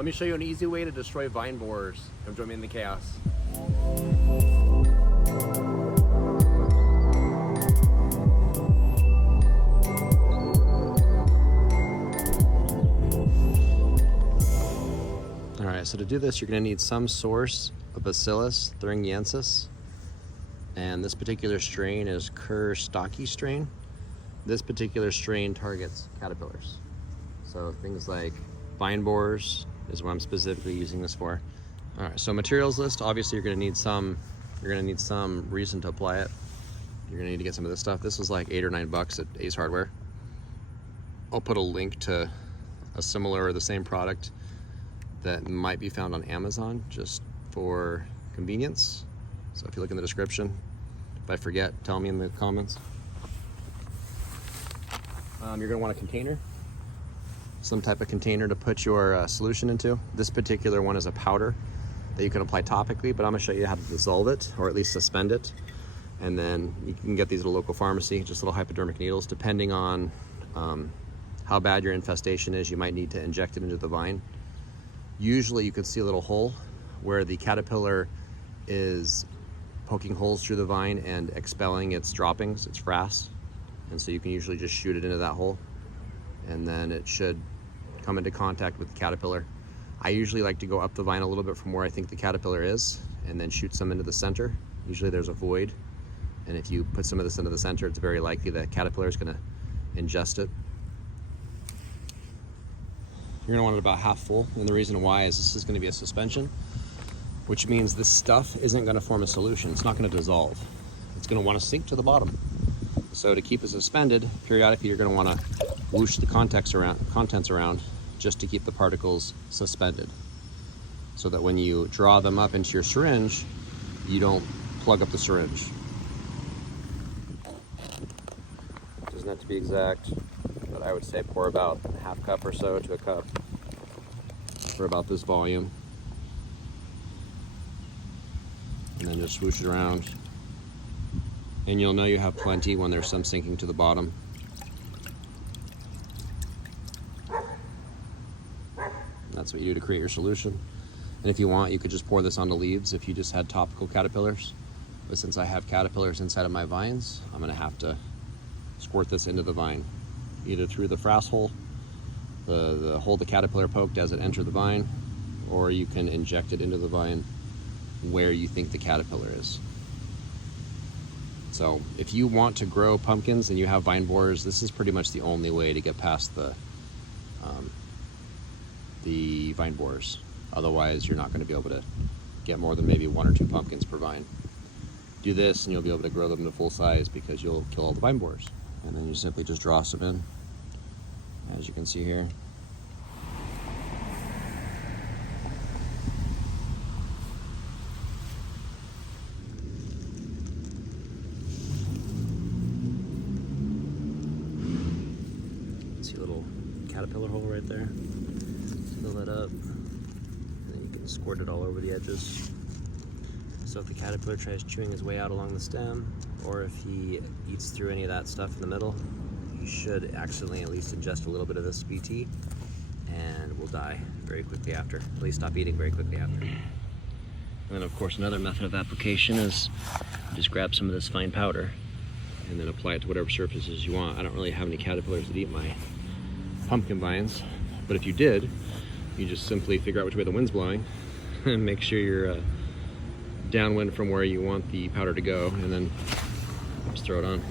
Let me show you an easy way to destroy vine borers. Come join me in the chaos. All right, so to do this, you're gonna need some source of Bacillus Thuringiensis. And this particular strain is Kerr stocky strain. This particular strain targets caterpillars. So things like vine borers is what I'm specifically using this for. All right, so materials list, obviously you're gonna need some reason to apply it. You're gonna need to get some of this stuff. This was like $8 or $9 at Ace Hardware. I'll put a link to a similar or the same product that might be found on Amazon just for convenience. So if you look in the description, if I forget, tell me in the comments. You're gonna want a container, some type of container to put your solution into. This particular one is a powder that you can apply topically, but I'm gonna show you how to dissolve it, or at least suspend it. And then you can get these at a local pharmacy, just little hypodermic needles. Depending on how bad your infestation is, you might need to inject it into the vine. Usually you can see a little hole where the caterpillar is poking holes through the vine and expelling its droppings, its frass. And so you can usually just shoot it into that hole, and then it should come into contact with the caterpillar. I usually like to go up the vine a little bit from where I think the caterpillar is and then shoot some into the center. Usually there's a void, and if you put some of this into the center, it's very likely that caterpillar is gonna ingest it. You're gonna want it about half full, and the reason why is this is gonna be a suspension, which means this stuff isn't gonna form a solution. It's not gonna dissolve. It's gonna wanna sink to the bottom. So to keep it suspended, periodically you're gonna wanna whoosh the contents around just to keep the particles suspended, so that when you draw them up into your syringe, you don't plug up the syringe. Doesn't have to be exact, but I would say pour about a half cup or so to a cup for about this volume. And then just swoosh it around. And you'll know you have plenty when there's some sinking to the bottom. That's what you do to create your solution. And if you want, you could just pour this onto leaves if you just had topical caterpillars. But since I have caterpillars inside of my vines, I'm gonna have to squirt this into the vine, either through the frass hole, the hole the caterpillar poked as it entered the vine, or you can inject it into the vine where you think the caterpillar is. So if you want to grow pumpkins and you have vine borers, this is pretty much the only way to get past the vine borers. Otherwise, you're not going to be able to get more than maybe 1 or 2 pumpkins per vine. Do this and you'll be able to grow them to full size because you'll kill all the vine borers. And then you simply just draw some in, as you can see here. See a little caterpillar hole right there. Fill that up, and then you can squirt it all over the edges. So if the caterpillar tries chewing his way out along the stem, or if he eats through any of that stuff in the middle, you should accidentally at least ingest a little bit of this BT and will die very quickly after. At least stop eating very quickly after. And then of course another method of application is just grab some of this fine powder and then apply it to whatever surfaces you want. I don't really have any caterpillars that eat my pumpkin vines, but if you did, you just simply figure out which way the wind's blowing and make sure you're downwind from where you want the powder to go, and then just throw it on.